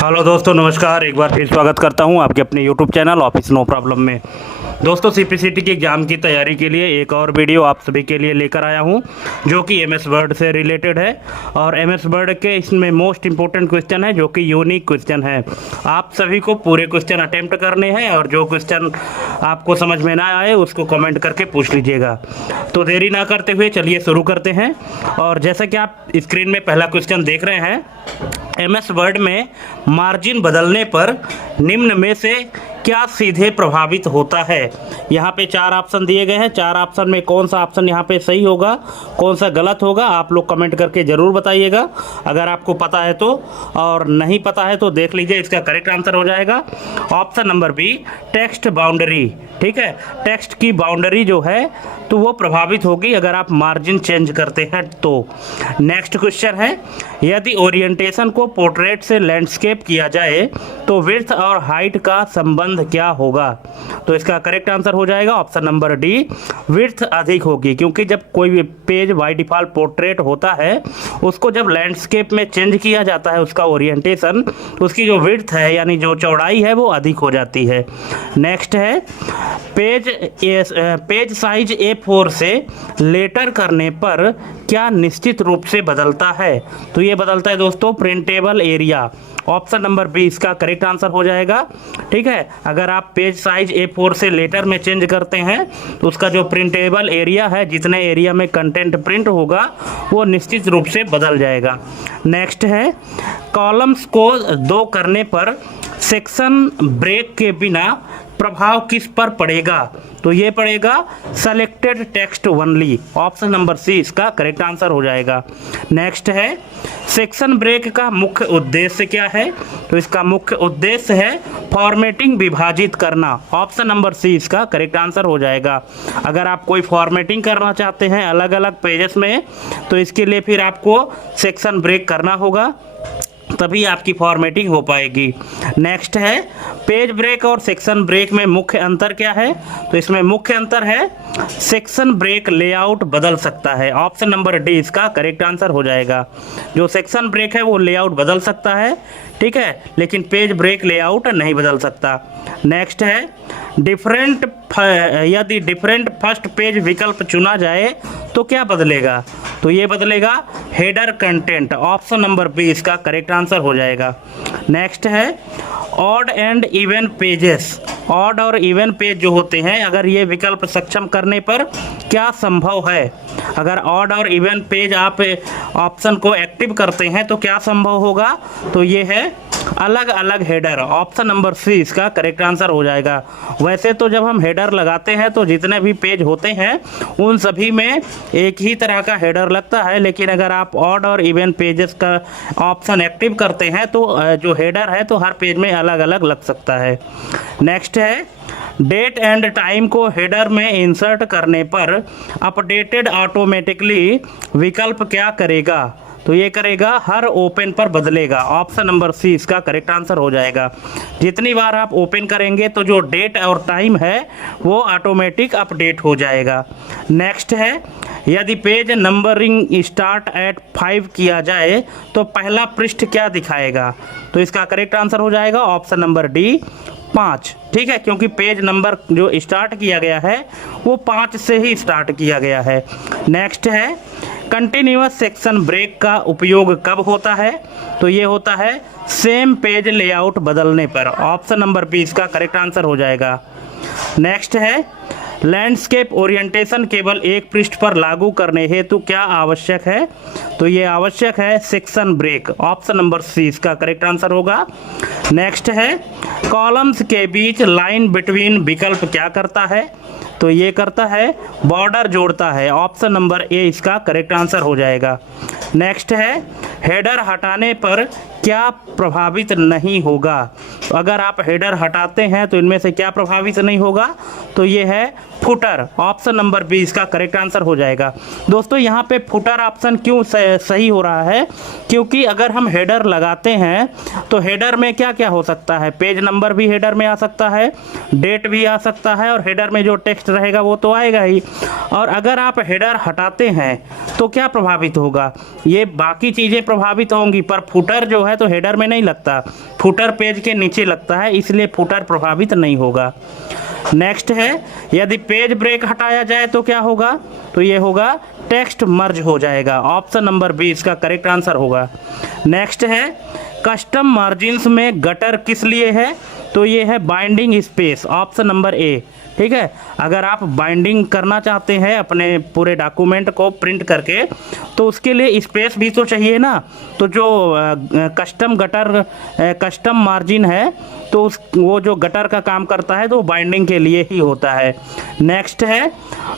Hello दोस्तों, नमस्कार। एक बार फिर स्वागत करता हूं आपके अपने YouTube channel office no problem में। दोस्तों, सीपीसीटी की एग्ज़ाम की तैयारी के लिए एक और वीडियो आप सभी के लिए लेकर आया हूं, जो कि एमएस वर्ड से रिलेटेड है। और एमएस वर्ड के इसमें मोस्ट इंपॉर्टेंट क्वेश्चन है, जो कि यूनिक क्वेश्चन है। आप सभी को पूरे क्वेश्चन अटेम्प्ट करने हैं, और जो क्वेश्चन आपको समझ में ना आए उसको कमेंट करके पूछ लीजिएगा। तो देरी ना करते हुए चलिए शुरू करते हैं। और जैसा कि आप स्क्रीन में पहला क्वेश्चन देख रहे हैं, एमएस वर्ड में मार्जिन बदलने पर निम्न में से क्या सीधे प्रभावित होता है। यहाँ पे 4 ऑप्शन दिए गए हैं। 4 ऑप्शन में कौन सा ऑप्शन यहाँ पे सही होगा, कौन सा गलत होगा, आप लोग कमेंट करके ज़रूर बताइएगा अगर आपको पता है तो। और नहीं पता है तो देख लीजिए, इसका करेक्ट आंसर हो जाएगा option number B, text boundary. ठीक है, टेक्स्ट की बाउंड्री जो है तो वो प्रभावित होगी अगर आप मार्जिन चेंज करते हैं तो। नेक्स्ट क्वेश्चन है, यदि ओरिएंटेशन को पोर्ट्रेट से लैंडस्केप किया जाए तो विड्थ और हाइट का संबंध क्या होगा। तो इसका करेक्ट आंसर हो जाएगा ऑप्शन नंबर डी, विड्थ अधिक होगी। क्योंकि जब कोई भी पेज बाय डिफ़ॉल्ट पोर्ट्रेट होता है, उसको जब लैंडस्केप में चेंज किया जाता है उसका ओरिएंटेशन, उसकी जो विड्थ है यानी जो चौड़ाई है वो अधिक हो जाती है। नेक्स्ट है, पेज साइज A4 से लेटर करने पर क्या निश्चित रूप से बदलता है। तो ये बदलता है दोस्तों printable area. Option number B इसका करेक्ट आंसर हो जाएगा। ठीक है, अगर आप पेज साइज A4 से लेटर में चेंज करते हैं तो उसका जो प्रिंटेबल एरिया है, जितने एरिया में कंटेंट प्रिंट होगा वो निश्चित रूप से बदल जाएगा। नेक्स्ट है, कॉलम्स को 2 करने पर सेक्शन ब्रेक के बिना प्रभाव किस पर पड़ेगा। तो ये पड़ेगा selected text only. Option number C इसका करेक्ट आंसर हो जाएगा। नेक्स्ट है, सेक्शन ब्रेक का मुख्य उद्देश्य क्या है। तो इसका मुख्य उद्देश्य है फॉर्मेटिंग, विभाजित करना। ऑप्शन नंबर सी इसका करेक्ट आंसर हो जाएगा। अगर आप कोई फॉर्मेटिंग करना चाहते हैं अलग अलग पेजेस में, तो इसके लिए फिर आपको सेक्शन ब्रेक करना होगा, तभी आपकी फॉर्मेटिंग हो पाएगी। नेक्स्ट है, पेज ब्रेक और सेक्शन ब्रेक में मुख्य अंतर क्या है। तो इसमें मुख्य अंतर है सेक्शन ब्रेक लेआउट बदल सकता है। ऑप्शन नंबर डी इसका करेक्ट आंसर हो जाएगा। जो सेक्शन ब्रेक है वो लेआउट बदल सकता है, ठीक है, लेकिन पेज ब्रेक लेआउट नहीं बदल सकता। नेक्स्ट है, यदि डिफरेंट फर्स्ट पेज विकल्प चुना जाए तो क्या बदलेगा। तो ये बदलेगा header content. Option number B इसका करेक्ट आंसर हो जाएगा। नेक्स्ट है, odd and even pages. Odd और इवन पेज जो होते हैं, अगर ये विकल्प सक्षम करने पर क्या संभव है। अगर ऑड और इवन पेज आप ऑप्शन को एक्टिव करते हैं तो क्या संभव होगा। तो ये है अलग अलग हेडर। ऑप्शन नंबर सी इसका करेक्ट आंसर हो जाएगा। वैसे तो जब हम हेडर लगाते हैं तो जितने भी पेज होते हैं उन सभी में एक ही तरह का हेडर लगता है, लेकिन अगर आप ऑड और इवन पेजेस का ऑप्शन एक्टिव करते हैं तो जो हेडर है तो हर पेज में अलग अलग लग सकता है। नेक्स्ट है, डेट एंड टाइम को हेडर में इंसर्ट करने पर अपडेटेड ऑटोमेटिकली विकल्प क्या करेगा। तो ये करेगा हर ओपन पर बदलेगा। ऑप्शन नंबर सी इसका करेक्ट आंसर हो जाएगा। जितनी बार आप ओपन करेंगे तो जो डेट और टाइम है वो ऑटोमेटिक अपडेट हो जाएगा। नेक्स्ट है, यदि पेज नंबरिंग स्टार्ट एट 5 किया जाए तो पहला पृष्ठ क्या दिखाएगा। तो इसका करेक्ट आंसर हो जाएगा ऑप्शन नंबर डी, 5। ठीक है, क्योंकि पेज नंबर जो स्टार्ट किया गया है वो 5 से ही स्टार्ट किया गया है। नेक्स्ट है, कंटिन्यूअस सेक्शन ब्रेक का उपयोग कब होता है। तो ये होता है सेम पेज लेआउट बदलने पर। ऑप्शन नंबर बी इसका करेक्ट आंसर हो जाएगा। नेक्स्ट है, लैंडस्केप ओरिएंटेशन केवल एक पृष्ठ पर लागू करने हेतु क्या आवश्यक है। तो ये आवश्यक है section break. Option number C इसका करेक्ट आंसर होगा। नेक्स्ट है, कॉलम्स के बीच लाइन बिटवीन विकल्प क्या करता है। तो ये करता है बॉर्डर जोड़ता है। ऑप्शन नंबर ए इसका करेक्ट आंसर हो जाएगा। नेक्स्ट है, हेडर हटाने पर क्या प्रभावित नहीं होगा। तो अगर आप हेडर हटाते हैं तो इनमें से क्या प्रभावित नहीं होगा। तो ये है फुटर, ऑप्शन नंबर बी इसका करेक्ट आंसर हो जाएगा। दोस्तों यहाँ पे फुटर ऑप्शन क्यों सही हो रहा है, क्योंकि अगर हम हेडर लगाते हैं तो हेडर में क्या क्या हो सकता है, पेज नंबर भी हेडर में आ सकता है, डेट भी आ सकता है, और हेडर में जो टेक्स्ट रहेगा वो तो आएगा ही। और अगर आप हेडर हटाते हैं तो क्या प्रभावित होगा, ये बाकी चीज़ें प्रभावित होंगी, पर फुटर जो है तो हेडर में नहीं लगता, फुटर पेज के नीचे लगता है, इसलिए फुटर प्रभावित नहीं होगा। नेक्स्ट है, यदि पेज ब्रेक हटाया जाए तो क्या होगा, तो ये होगा टेक्स्ट मर्ज हो जाएगा, ऑप्शन नंबर बी इसका करेक्ट आंसर होगा। नेक्स्ट है, कस्टम मार्जिन्स में गटर किस लिए है, तो ये है बाइंडिंग स्पेस, ऑप्शन नंबर ए। ठीक है, अगर आप बाइंडिंग करना चाहते हैं अपने पूरे डॉक्यूमेंट को प्रिंट करके तो उसके लिए स्पेस भी तो चाहिए ना, तो जो कस्टम गटर कस्टम मार्जिन है तो वो जो गटर का काम करता है तो बाइंडिंग के लिए ही होता है। नेक्स्ट है,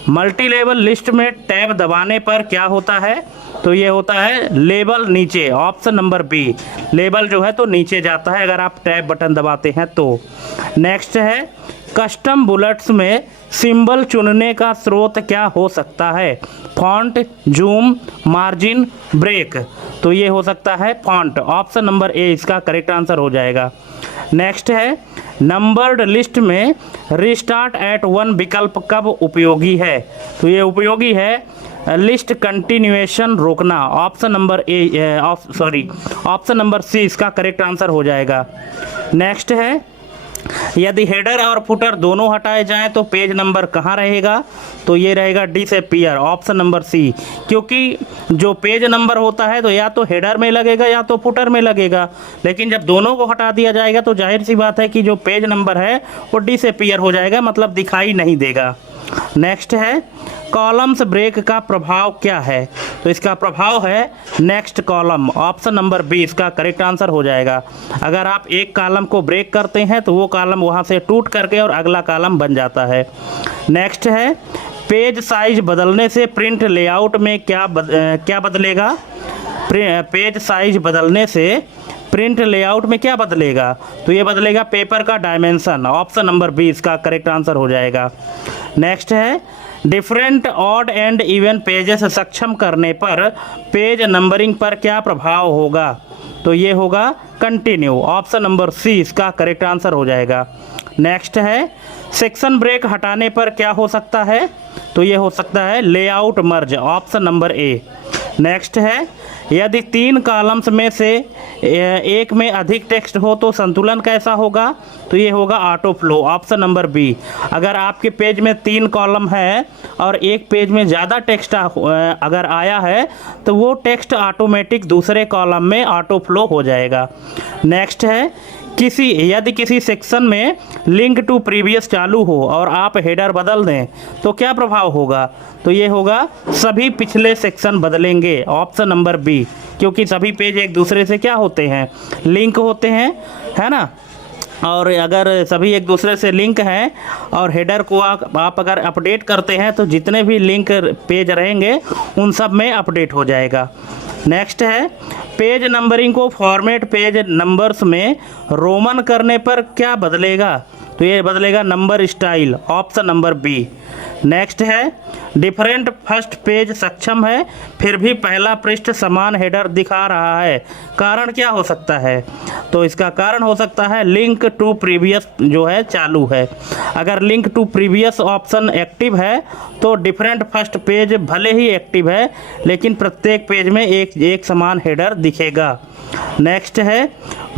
मल्टी लेवल लिस्ट में टैब दबाने पर क्या होता है, तो ये होता है लेबल नीचे, ऑप्शन नंबर बी, लेबल जो है तो नीचे जाता है अगर आप टैब बटन दबाते हैं तो। नेक्स्ट है, कस्टम बुलेट्स में सिंबल चुनने का स्रोत क्या हो सकता है, फॉन्ट, जूम, मार्जिन, ब्रेक, तो ये हो सकता है फॉन्ट, ऑप्शन नंबर ए इसका करेक्ट आंसर हो जाएगा। नेक्स्ट है, नंबर्ड लिस्ट में रिस्टार्ट एट वन विकल्प कब उपयोगी है, तो ये उपयोगी है लिस्ट कंटिन्यूएशन रोकना, option number A option number C इसका करेक्ट आंसर हो जाएगा। नेक्स्ट है, यदि हेडर और फुटर दोनों हटाए जाएं तो पेज नंबर कहाँ रहेगा, तो ये रहेगा डिसअपीयर, ऑप्शन नंबर सी, क्योंकि जो पेज नंबर होता है तो या तो हेडर में लगेगा या तो फुटर में लगेगा, लेकिन जब दोनों को हटा दिया जाएगा तो जाहिर सी बात है कि जो पेज नंबर है वो डिसअपीयर हो जाएगा, मतलब दिखाई नहीं देगा। नेक्स्ट है, कॉलम्स ब्रेक का प्रभाव क्या है, तो इसका प्रभाव है next column, option number B इसका करेक्ट आंसर हो जाएगा। अगर आप एक कॉलम को ब्रेक करते हैं तो वो कॉलम वहाँ से टूट करके और अगला कॉलम बन जाता है। नेक्स्ट है, पेज साइज बदलने से प्रिंट लेआउट में क्या बदलेगा, पेज साइज बदलने से प्रिंट लेआउट में क्या बदलेगा, तो ये बदलेगा पेपर का डायमेंशन, ऑप्शन नंबर बी इसका करेक्ट आंसर हो जाएगा। नेक्स्ट है, different odd and even pages सक्षम करने पर पेज नंबरिंग पर क्या प्रभाव होगा, तो ये होगा कंटिन्यू, ऑप्शन नंबर सी इसका करेक्ट आंसर हो जाएगा। नेक्स्ट है, सेक्शन ब्रेक हटाने पर क्या हो सकता है, तो ये हो सकता है लेआउट मर्ज, ऑप्शन नंबर ए। नेक्स्ट है, यदि 3 कॉलम्स में से एक में अधिक टेक्स्ट हो तो संतुलन कैसा होगा, तो ये होगा auto flow, option number B. अगर आपके पेज में 3 कॉलम है और एक पेज में ज़्यादा टेक्स्ट अगर आया है तो वो टेक्स्ट ऑटोमेटिक दूसरे कॉलम में ऑटो फ्लो हो जाएगा। नेक्स्ट है, यदि किसी सेक्शन में लिंक टू प्रीवियस चालू हो और आप हेडर बदल दें तो क्या प्रभाव होगा, तो ये होगा सभी पिछले सेक्शन बदलेंगे, ऑप्शन नंबर बी, क्योंकि सभी पेज एक दूसरे से क्या होते हैं, लिंक होते हैं, है ना। और अगर सभी एक दूसरे से लिंक हैं और हेडर को आप अगर अपडेट करते हैं तो जितने भी लिंक पेज रहेंगे उन सब में अपडेट हो जाएगा। नेक्स्ट है, पेज नंबरिंग को फॉर्मेट पेज नंबर्स में रोमन करने पर क्या बदलेगा, तो ये बदलेगा number style, option number B. Next है, डिफरेंट फर्स्ट पेज सक्षम है फिर भी पहला पृष्ठ समान हेडर दिखा रहा है, कारण क्या हो सकता है, तो इसका कारण हो सकता है लिंक टू प्रीवियस जो है चालू है। अगर link to previous option active है तो डिफरेंट फर्स्ट पेज भले ही एक्टिव है लेकिन प्रत्येक पेज में एक समान हेडर दिखेगा। नेक्स्ट है,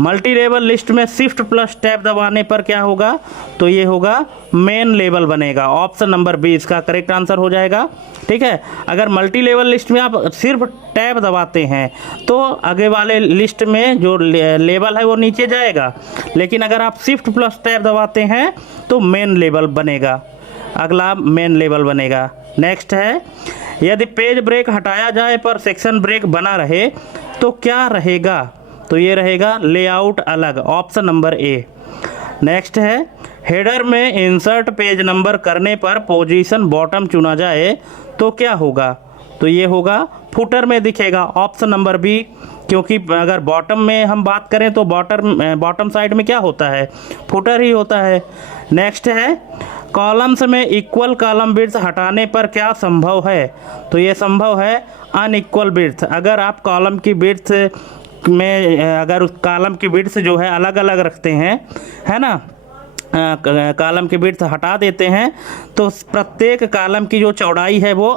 मल्टी लेवल लिस्ट में शिफ्ट प्लस टैब दबाने पर क्या होगा, तो ये होगा मेन लेवल बनेगा, ऑप्शन नंबर बी इसका करेक्ट आंसर हो जाएगा। ठीक है, अगर मल्टी लेवल लिस्ट में आप सिर्फ टैब दबाते हैं तो आगे वाले लिस्ट में जो लेवल है वो नीचे जाएगा, लेकिन अगर आप शिफ्ट प्लस टैब दबाते हैं तो मेन लेवल बनेगा, अगला मेन लेवल बनेगा। नेक्स्ट है, यदि पेज ब्रेक हटाया जाए पर सेक्शन ब्रेक बना रहे तो क्या रहेगा, तो ये रहेगा लेआउट अलग, ऑप्शन नंबर ए। नेक्स्ट है, हेडर में इंसर्ट पेज नंबर करने पर पोजीशन बॉटम चुना जाए तो क्या होगा, तो ये होगा फुटर में दिखेगा, ऑप्शन नंबर बी, क्योंकि अगर बॉटम में हम बात करें तो बॉटम साइड में क्या होता है, फुटर ही होता है। नेक्स्ट है, कॉलम्स में इक्वल कॉलम विड्थ हटाने पर क्या संभव है? तो ये संभव है अनइक्वल विड्थ। अगर आप कॉलम की विड्थ में अगर उस कॉलम की विड्थ जो है अलग अलग रखते हैं, है ना, कॉलम की विड्थ हटा देते हैं तो प्रत्येक कॉलम की जो चौड़ाई है वो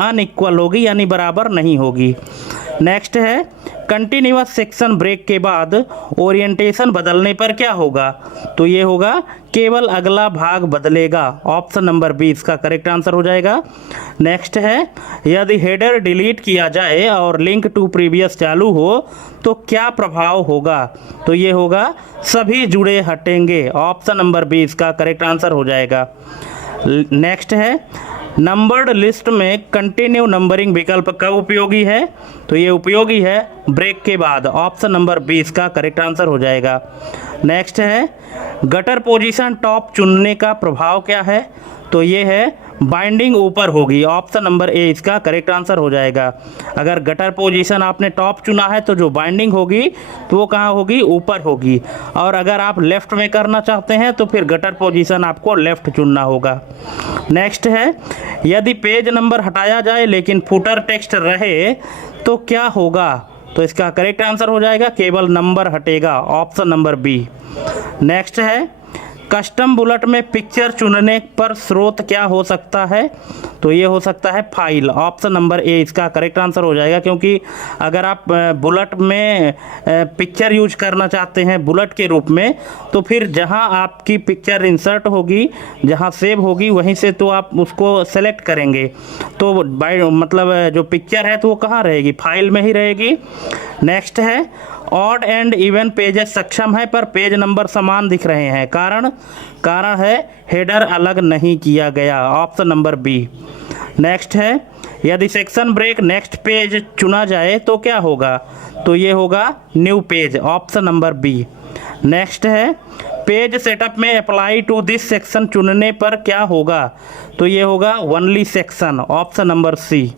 अनइक्वल होगी, यानी बराबर नहीं होगी। नेक्स्ट है कंटिन्यूअस सेक्शन ब्रेक के बाद ओरिएंटेशन बदलने पर क्या होगा? तो ये होगा केवल अगला भाग बदलेगा। ऑप्शन नंबर बी इसका करेक्ट आंसर हो जाएगा। नेक्स्ट है यदि हेडर डिलीट किया जाए और लिंक टू प्रीवियस चालू हो तो क्या प्रभाव होगा? तो ये होगा सभी जुड़े हटेंगे। ऑप्शन नंबर बी इसका करेक्ट आंसर हो जाएगा। नेक्स्ट है नंबर्ड लिस्ट में कंटिन्यू नंबरिंग विकल्प कब उपयोगी है? तो ये उपयोगी है ब्रेक के बाद। ऑप्शन नंबर बी इसका करेक्ट आंसर हो जाएगा। नेक्स्ट है गटर पोजीशन टॉप चुनने का प्रभाव क्या है? तो ये है बाइंडिंग ऊपर होगी। ऑप्शन नंबर ए इसका करेक्ट आंसर हो जाएगा। अगर गटर पोजीशन आपने टॉप चुना है तो जो बाइंडिंग होगी तो वो कहाँ होगी? ऊपर होगी। और अगर आप लेफ़्ट में करना चाहते हैं तो फिर गटर पोजीशन आपको लेफ़्ट चुनना होगा। नेक्स्ट है यदि पेज नंबर हटाया जाए लेकिन फुटर टेक्स्ट रहे तो क्या होगा? तो इसका करेक्ट आंसर हो जाएगा केवल नंबर हटेगा। Option number B. नेक्स्ट है कस्टम बुलेट में पिक्चर चुनने पर स्रोत क्या हो सकता है? तो ये हो सकता है फाइल। ऑप्शन नंबर ए इसका करेक्ट आंसर हो जाएगा, क्योंकि अगर आप बुलेट में पिक्चर यूज करना चाहते हैं बुलेट के रूप में तो फिर जहां आपकी पिक्चर इंसर्ट होगी, जहां सेव होगी, वहीं से तो आप उसको सेलेक्ट करेंगे। तो मतलब जो पिक्चर है तो वो कहाँ रहेगी? फाइल में ही रहेगी। नेक्स्ट है ऑड एंड इवन पेजेस सक्षम है पर पेज नंबर समान दिख रहे हैं। कारण है हेडर अलग नहीं किया गया। Option number B. नेक्स्ट है यदि सेक्शन ब्रेक नेक्स्ट पेज चुना जाए तो क्या होगा? तो ये होगा new page. Option number B. Next है पेज सेटअप में अप्लाई टू दिस सेक्शन चुनने पर क्या होगा? तो ये होगा only section. Option number C.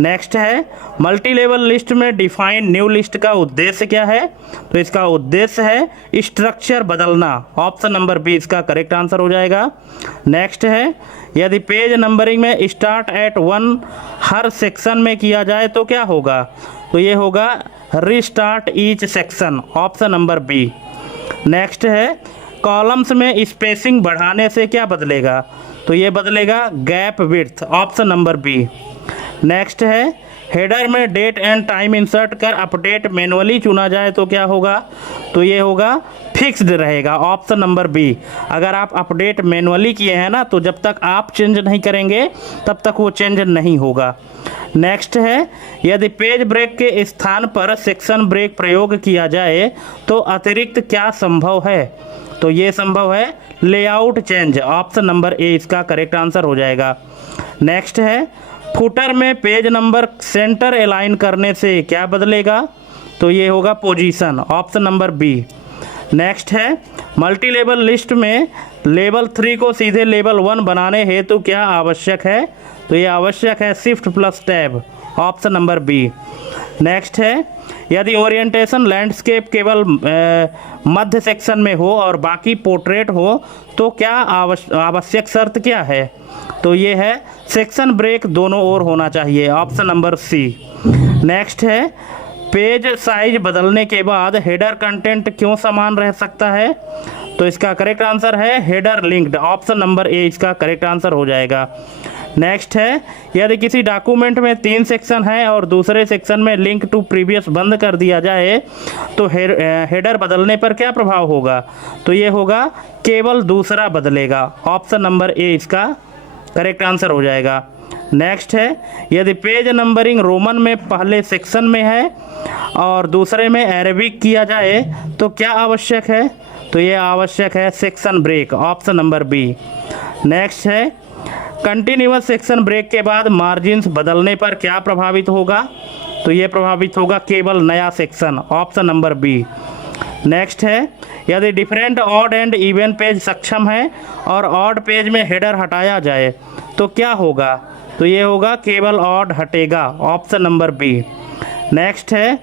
Next है मल्टी लेवल लिस्ट में डिफाइन न्यू लिस्ट का उद्देश्य क्या है? तो इसका उद्देश्य है स्ट्रक्चर बदलना। ऑप्शन नंबर बी इसका करेक्ट आंसर हो जाएगा। नेक्स्ट है यदि पेज नंबरिंग में स्टार्ट एट 1 हर सेक्शन में किया जाए तो क्या होगा? तो ये होगा restart each section. Option number B. Next है कॉलम्स में स्पेसिंग बढ़ाने से क्या बदलेगा? तो ये बदलेगा gap width. Option number B. Next है हेडर में डेट एंड टाइम इंसर्ट कर अपडेट मैनुअली चुना जाए तो क्या होगा? तो ये होगा फिक्स्ड रहेगा। Option number B. अगर आप अपडेट मैनुअली किए हैं ना तो जब तक आप चेंज नहीं करेंगे तब तक वो चेंज नहीं होगा। नेक्स्ट है यदि पेज ब्रेक के स्थान पर सेक्शन ब्रेक प्रयोग किया जाए तो अतिरिक्त क्या संभव है? तो ये संभव है लेआउट चेंज। ऑप्शन नंबर ए इसका करेक्ट आंसर हो जाएगा। नेक्स्ट है फुटर में पेज नंबर सेंटर अलाइन करने से क्या बदलेगा? तो ये होगा position. Option number B. Next है मल्टी लेवल लिस्ट में लेवल 3 को सीधे लेवल 1 बनाने हेतु क्या आवश्यक है? तो ये आवश्यक है shift plus tab. Option number B. Next है यदि ओरिएंटेशन लैंडस्केप केवल मध्य सेक्शन में हो और बाकी पोर्ट्रेट हो तो क्या आवश्यक शर्त क्या है? तो ये है सेक्शन ब्रेक दोनों ओर होना चाहिए। Option number C. नेक्स्ट है पेज साइज बदलने के बाद हेडर कंटेंट क्यों समान रह सकता है? तो इसका करेक्ट आंसर है हेडर लिंक्ड। ऑप्शन नंबर ए इसका करेक्ट आंसर हो जाएगा। नेक्स्ट है यदि किसी डॉक्यूमेंट में 3 सेक्शन है और दूसरे सेक्शन में लिंक टू प्रीवियस बंद कर दिया जाए तो हेडर बदलने पर क्या प्रभाव होगा? तो ये होगा केवल दूसरा बदलेगा। ऑप्शन नंबर ए इसका करेक्ट आंसर हो जाएगा। नेक्स्ट है यदि पेज नंबरिंग रोमन में पहले सेक्शन में है और दूसरे में अरेबिक किया जाए तो क्या आवश्यक है? तो ये आवश्यक है section break. Option number B. Next है कंटिन्यूअस सेक्शन ब्रेक के बाद मार्जिन्स बदलने पर क्या प्रभावित होगा? तो ये प्रभावित होगा केवल नया section. Option number B. Next है यदि different odd and even page सक्षम है और ऑड पेज में हेडर हटाया जाए तो क्या होगा? तो ये होगा केवल ऑड हटेगा। Option number B. नेक्स्ट है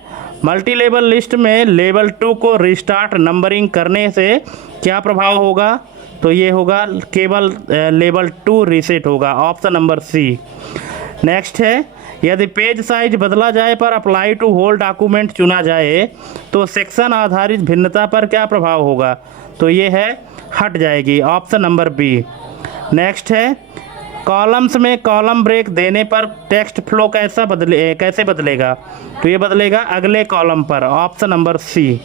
मल्टी लेवल लिस्ट में लेवल 2 को रिस्टार्ट नंबरिंग करने से क्या प्रभाव होगा? तो ये होगा केवल लेवल 2 रीसेट होगा, ऑप्शन नंबर सी। नेक्स्ट है, यदि पेज साइज बदला जाए पर अप्लाई टू होल डॉक्यूमेंट चुना जाए तो सेक्शन आधारित भिन्नता पर क्या प्रभाव होगा? तो ये है हट जाएगी, ऑप्शन नंबर बी। नेक्स्ट है, कॉलम्स में कॉलम ब्रेक देने पर टेक्स्ट फ्लो कैसे बदलेगा? तो ये बदलेगा अगले कॉलम पर, ऑप्शन नंबर सी।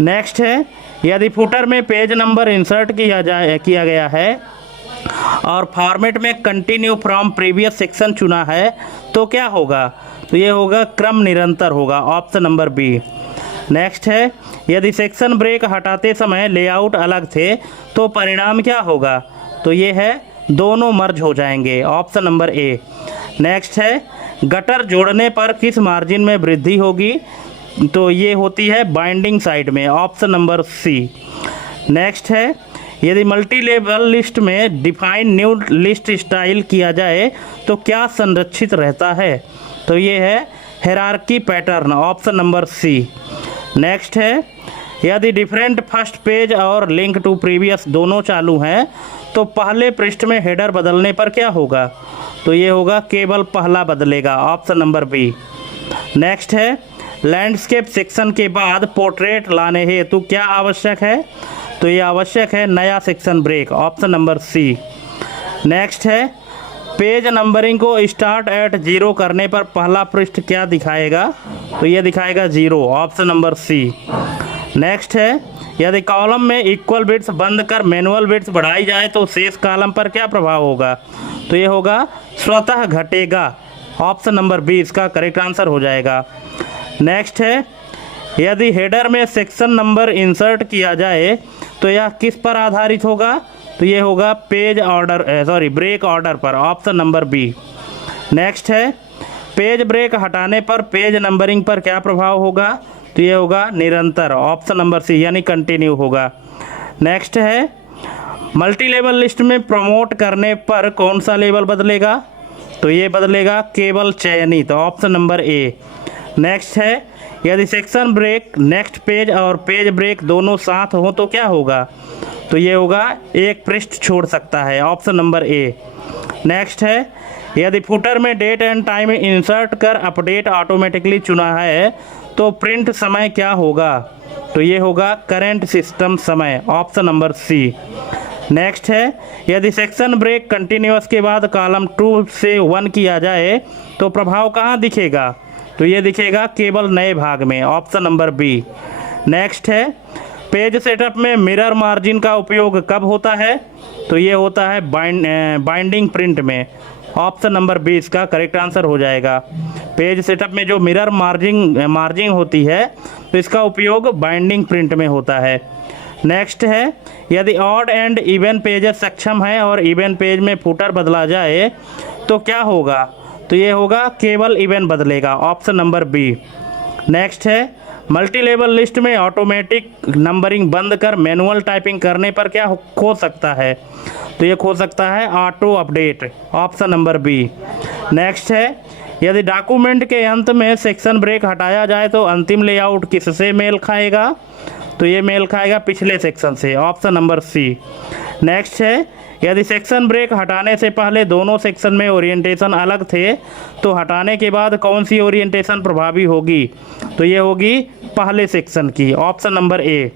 नेक्स्ट है, यदि फुटर में पेज नंबर इंसर्ट किया गया है और फॉर्मेट में कंटिन्यू फ्रॉम प्रीवियस सेक्शन चुना है तो क्या होगा? तो ये होगा क्रम निरंतर होगा, ऑप्शन नंबर बी। नेक्स्ट है, यदि सेक्शन ब्रेक हटाते समय लेआउट अलग थे तो परिणाम क्या होगा? तो ये है दोनों मर्ज हो जाएंगे, ऑप्शन नंबर ए। नेक्स्ट है, गटर जोड़ने पर किस मार्जिन में वृद्धि होगी? तो ये होती है बाइंडिंग साइड में, ऑप्शन नंबर सी। नेक्स्ट है, यदि मल्टी लेवल लिस्ट में डिफाइन न्यू लिस्ट स्टाइल किया जाए तो क्या संरक्षित रहता है? तो ये है hierarchy pattern, option number C. Next है, यदि डिफरेंट फर्स्ट पेज और लिंक टू प्रीवियस दोनों चालू हैं तो पहले पृष्ठ में हेडर बदलने पर क्या होगा? तो ये होगा केवल पहला बदलेगा, ऑप्शन नंबर बी। नेक्स्ट है, लैंडस्केप सेक्शन के बाद पोर्ट्रेट लाने हेतु क्या आवश्यक है? तो ये आवश्यक है नया section break, option number C. Next है, पेज नंबरिंग को स्टार्ट एट 0 करने पर पहला पृष्ठ क्या दिखाएगा? तो ये दिखाएगा 0, ऑप्शन नंबर सी। नेक्स्ट है, यदि कॉलम में इक्वल बिट्स बंद कर मैनुअल बिट्स बढ़ाई जाए तो शेष कॉलम पर क्या प्रभाव होगा? तो ये होगा स्वतः घटेगा, ऑप्शन नंबर बी इसका करेक्ट आंसर हो जाएगा। नेक्स्ट है, यदि हेडर में सेक्शन नंबर इंसर्ट किया जाए तो यह किस पर आधारित होगा? तो ये होगा ब्रेक ऑर्डर पर, ऑप्शन नंबर बी। नेक्स्ट है, पेज ब्रेक हटाने पर पेज नंबरिंग पर क्या प्रभाव होगा? तो ये होगा निरंतर, ऑप्शन नंबर सी यानी कंटिन्यू होगा। नेक्स्ट है, मल्टी लेवल लिस्ट में प्रमोट करने पर कौन सा लेवल बदलेगा? तो ये बदलेगा केवल चयनित, ऑप्शन नंबर ए। नेक्स्ट है, यदि सेक्शन ब्रेक नेक्स्ट पेज और पेज ब्रेक दोनों साथ हो तो क्या होगा? तो ये होगा एक पृष्ठ छोड़ सकता है, ऑप्शन नंबर ए। नेक्स्ट है, यदि फुटर में डेट एंड टाइम इंसर्ट कर अपडेट ऑटोमेटिकली चुना है तो प्रिंट समय क्या होगा? तो ये होगा करेंट सिस्टम समय, ऑप्शन नंबर सी। नेक्स्ट है, यदि सेक्शन ब्रेक कंटिन्यूअस के बाद कॉलम 2 से 1 किया जाए तो प्रभाव कहाँ दिखेगा? तो ये दिखेगा केवल नए भाग में, ऑप्शन नंबर बी। नेक्स्ट है, पेज सेटअप में मिरर मार्जिन का उपयोग कब होता है? तो ये होता है बाइंडिंग प्रिंट में, ऑप्शन नंबर बी इसका करेक्ट आंसर हो जाएगा। पेज सेटअप में जो मिरर मार्जिन होती है तो इसका उपयोग बाइंडिंग प्रिंट में होता है। नेक्स्ट है, यदि ऑड एंड इवन पेजेस सक्षम है और इवन पेज में फुटर बदला जाए तो क्या होगा? तो ये होगा केवल इवन बदलेगा, ऑप्शन नंबर बी। नेक्स्ट है, मल्टी लेवल लिस्ट में ऑटोमेटिक नंबरिंग बंद कर मैनुअल टाइपिंग करने पर क्या खो सकता है? तो ये खो सकता है auto update, option number B. Next है, यदि डॉक्यूमेंट के अंत में सेक्शन ब्रेक हटाया जाए तो अंतिम लेआउट किससे मेल खाएगा? तो ये मेल खाएगा पिछले सेक्शन से, ऑप्शन नंबर सी। नेक्स्ट है, यदि सेक्शन ब्रेक हटाने से पहले दोनों सेक्शन में ओरिएंटेशन अलग थे तो हटाने के बाद कौन सी ओरिएंटेशन प्रभावी होगी? तो ये होगी पहले सेक्शन की, ऑप्शन नंबर ए।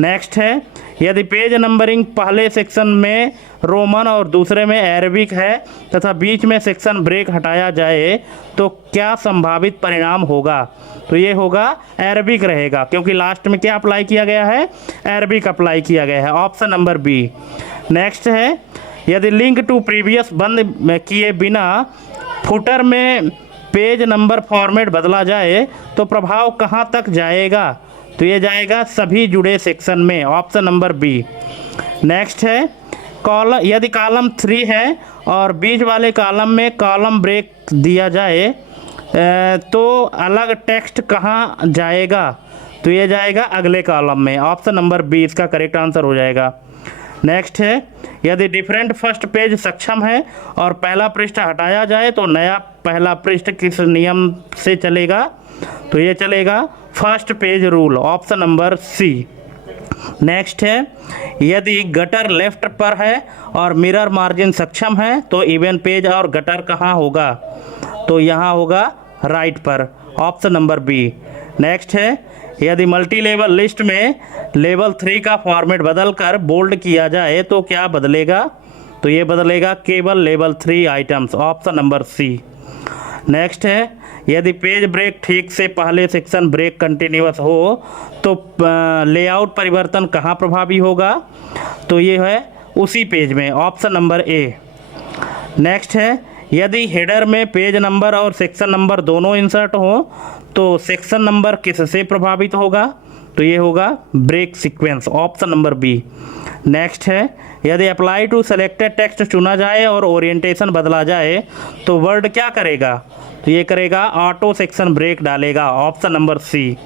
नेक्स्ट है, यदि पेज नंबरिंग पहले सेक्शन में रोमन और दूसरे में अरेबिक है तथा बीच में सेक्शन ब्रेक हटाया जाए तो क्या संभावित परिणाम होगा? तो ये होगा अरेबिक रहेगा, क्योंकि लास्ट में क्या अप्लाई किया गया है? अरेबिक अप्लाई किया गया है, ऑप्शन नंबर बी। नेक्स्ट है, यदि लिंक टू प्रीवियस बंद किए बिना फुटर में पेज नंबर फॉर्मेट बदला जाए तो प्रभाव कहाँ तक जाएगा? तो ये जाएगा सभी जुड़े सेक्शन में, ऑप्शन नंबर बी। नेक्स्ट है, यदि कॉलम 3 है और बीच वाले कॉलम में कॉलम ब्रेक दिया जाए तो अलग टेक्स्ट कहाँ जाएगा? तो ये जाएगा अगले कॉलम में, ऑप्शन नंबर बी इसका करेक्ट आंसर हो जाएगा। नेक्स्ट है, यदि डिफरेंट फर्स्ट पेज सक्षम है और पहला पृष्ठ हटाया जाए तो नया पहला पृष्ठ किस नियम से चलेगा? तो ये चलेगा first page rule, option number C. Next है, यदि गटर लेफ्ट पर है और मिरर मार्जिन सक्षम है तो इवन पेज और गटर कहाँ होगा, तो यहाँ होगा राइट पर, ऑप्शन नंबर बी। नेक्स्ट है, यदि मल्टी लेवल लिस्ट में लेवल 3 का फॉर्मेट बदलकर बोल्ड किया जाए तो क्या बदलेगा, तो ये बदलेगा केवल level 3 items, option number C. Next है, यदि पेज ब्रेक ठीक से पहले सेक्शन ब्रेक कंटिन्यूअस हो तो लेआउट परिवर्तन कहाँ प्रभावी होगा, तो ये है उसी पेज में, ऑप्शन नंबर ए। नेक्स्ट है, यदि हेडर में पेज नंबर और सेक्शन नंबर दोनों इंसर्ट हो तो सेक्शन नंबर किससे प्रभावित होगा, तो ये होगा break sequence, option number B. Next है, यदि अप्लाई टू सेलेक्टेड टेक्स्ट चुना जाए और ओरिएंटेशन बदला जाए तो वर्ड क्या करेगा, तो ये करेगा ऑटो सेक्शन ब्रेक डालेगा, ऑप्शन नंबर सी।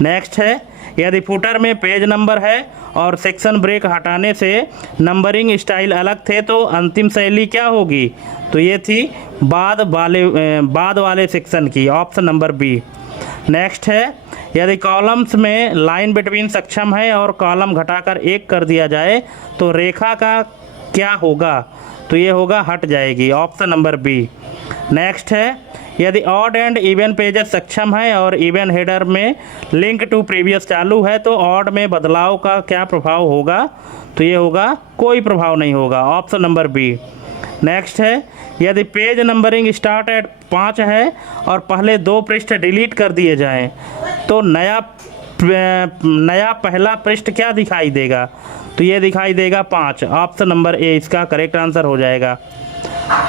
नेक्स्ट है, यदि फुटर में पेज नंबर है और सेक्शन ब्रेक हटाने से नंबरिंग स्टाइल अलग थे तो अंतिम शैली क्या होगी, तो ये थी बाद वाले सेक्शन की, ऑप्शन नंबर बी। नेक्स्ट है, यदि कॉलम्स में लाइन बिटवीन सक्षम है और कॉलम घटाकर 1 कर दिया जाए तो रेखा का क्या होगा, तो ये होगा हट जाएगी, ऑप्शन नंबर बी। नेक्स्ट है, यदि ऑड एंड इवन पेजेस सक्षम है और इवन हेडर में लिंक टू प्रीवियस चालू है तो ऑड में बदलाव का क्या प्रभाव होगा, तो ये होगा कोई प्रभाव नहीं होगा, ऑप्शन नंबर बी। नेक्स्ट है, यदि पेज नंबरिंग स्टार्ट एट 5 है और पहले 2 पृष्ठ डिलीट कर दिए जाएं तो नया पहला पृष्ठ क्या दिखाई देगा, तो ये दिखाई देगा 5, ऑप्शन नंबर ए इसका करेक्ट आंसर हो जाएगा।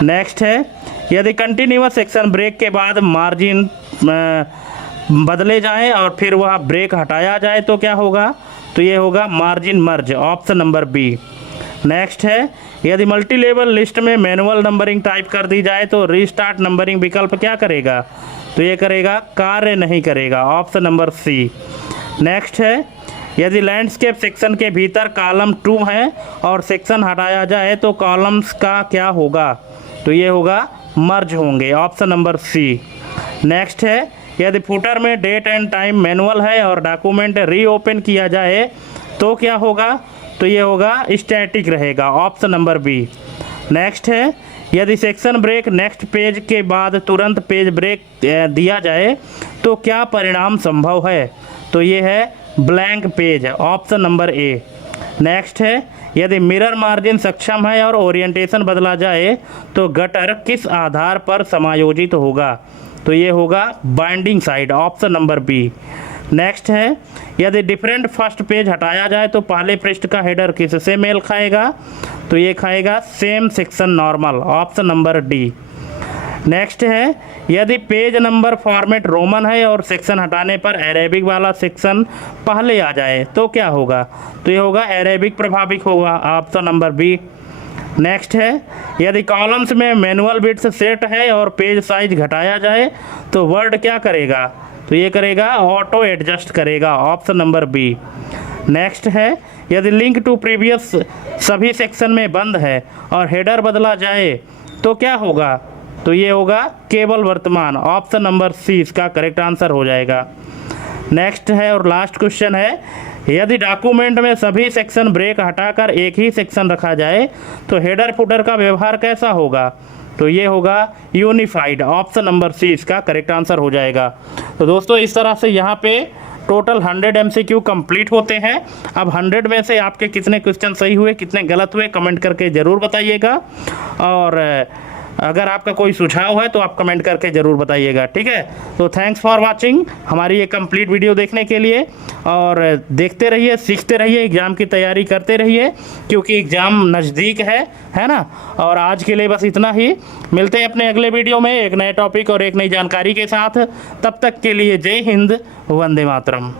नेक्स्ट है, यदि कंटिन्यूअस सेक्शन ब्रेक के बाद मार्जिन बदले जाएं और फिर वह ब्रेक हटाया जाए तो क्या होगा, तो ये होगा मार्जिन मर्ज, ऑप्शन नंबर बी। नेक्स्ट है, यदि मल्टी लेवल लिस्ट में मैनुअल नंबरिंग टाइप कर दी जाए तो रीस्टार्ट नंबरिंग विकल्प क्या करेगा, तो ये करेगा कार्य नहीं करेगा, ऑप्शन नंबर सी। नेक्स्ट है, यदि लैंडस्केप सेक्शन के भीतर कॉलम 2 है और सेक्शन हटाया जाए तो कॉलम्स का क्या होगा, तो ये होगा मर्ज होंगे, ऑप्शन नंबर सी। नेक्स्ट है, यदि फुटर में डेट एंड टाइम मैनुअल है और डॉक्यूमेंट रीओपन किया जाए तो क्या होगा, तो ये होगा स्टैटिक रहेगा, ऑप्शन नंबर बी। नेक्स्ट है, यदि सेक्शन ब्रेक नेक्स्ट पेज के बाद तुरंत पेज ब्रेक दिया जाए तो क्या परिणाम संभव है, तो ये है ब्लैंक पेज, ऑप्शन नंबर ए। नेक्स्ट है, यदि मिरर मार्जिन सक्षम है और ओरिएंटेशन बदला जाए तो गटर किस आधार पर समायोजित होगा, तो ये होगा binding side, option number B. Next है, यदि डिफरेंट फर्स्ट पेज हटाया जाए तो पहले पृष्ठ का हेडर किससे मेल खाएगा, तो ये खाएगा same section normal, option number D. Next है, यदि पेज नंबर फॉर्मेट रोमन है और सेक्शन हटाने पर अरेबिक वाला सेक्शन पहले आ जाए तो क्या होगा, तो ये होगा अरेबिक प्रभावित होगा, ऑप्शन नंबर बी। नेक्स्ट है, यदि कॉलम्स में मैनुअल बिट्स सेट है और पेज साइज घटाया जाए तो वर्ड क्या करेगा, तो ये करेगा ऑटो एडजस्ट करेगा, ऑप्शन नंबर बी। नेक्स्ट है, यदि लिंक टू प्रीवियस सभी सेक्शन में बंद है और हेडर बदला जाए तो क्या होगा, तो ये होगा केवल वर्तमान, ऑप्शन नंबर सी इसका करेक्ट आंसर हो जाएगा। नेक्स्ट है और लास्ट क्वेश्चन है, यदि डॉक्यूमेंट में सभी सेक्शन ब्रेक हटाकर एक ही सेक्शन रखा जाए तो हेडर फुटर का व्यवहार कैसा होगा, तो ये होगा यूनिफाइड, ऑप्शन नंबर सी इसका करेक्ट आंसर हो जाएगा। तो दोस्तों इस तरह से यहाँ पे टोटल 100 MCQ कंप्लीट होते हैं। अब 100 में से आपके कितने क्वेश्चन सही हुए, कितने गलत हुए, कमेंट करके ज़रूर बताइएगा। और अगर आपका कोई सुझाव है तो आप कमेंट करके ज़रूर बताइएगा, ठीक है। तो थैंक्स फॉर वाचिंग हमारी ये कंप्लीट वीडियो देखने के लिए, और देखते रहिए, सीखते रहिए, एग्ज़ाम की तैयारी करते रहिए क्योंकि एग्ज़ाम नज़दीक है ना। और आज के लिए बस इतना ही, मिलते हैं अपने अगले वीडियो में एक नए टॉपिक और एक नई जानकारी के साथ। तब तक के लिए जय हिंद, वंदे मातरम।